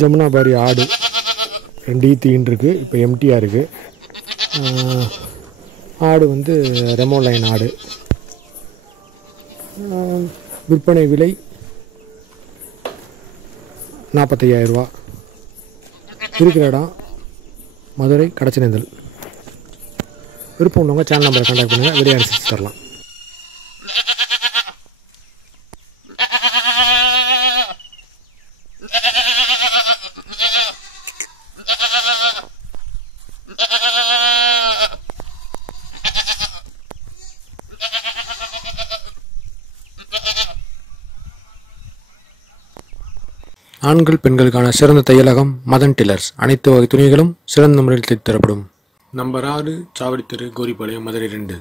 ஜமுனாபாரி ஆடு 2 ஈத்து இருக்குது. இப்போ எம்டியாக இருக்குது. ஆடு வந்து ரெமோ லைன் ஆடு. விற்பனை விலை 45,000 ரூபா. இருக்கிற இடம் மதுரை கடச்சனேந்தல். விருப்பம் உள்ளவங்க சேனல் நம்பரை கான்டாக்ட் பண்ணுங்கள். வெளியே அனுசரித்து தரலாம். ஆண்கள் பெண்களுக்கான சிறந்த தையலகம் மதன் டெய்லர்ஸ். அனைத்து வகை துணிகளும் சிறந்த முறையில் தைத்து தரப்படும். நம்பர் 6 சாவடி தெரு, கோரிப்பாளையம், மதுரை 2.